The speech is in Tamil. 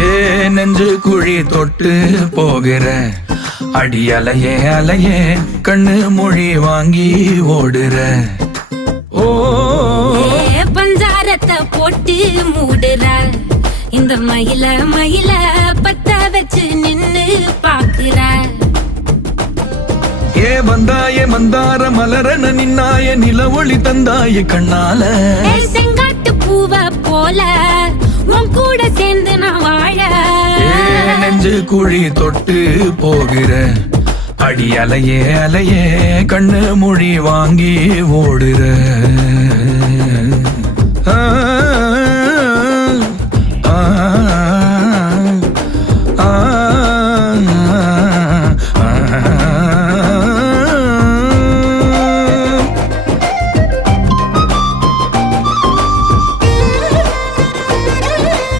ஏ நெஞ்சு குழி தொட்டு போகிற அடி அலையே அலையே கண்ணு மொழி வாங்கி ஓடுற. ஓ பஞ்சாரத்தை போட்டு மூடுற இந்த மயில மயில பத்த வச்சு நின்னு பாக்குற. ஏ வந்தாய மந்தார மலரன நின்னாய நில ஒளி தந்தாய கண்ணால. செங்காட்டு பூவ போல உன் கூட சேர்ந்து நான் வாழ. நெஞ்சு குழி தொட்டு போகிற அடி அலையே அலையே கண்ணு மொழி வாங்கி ஓடுற.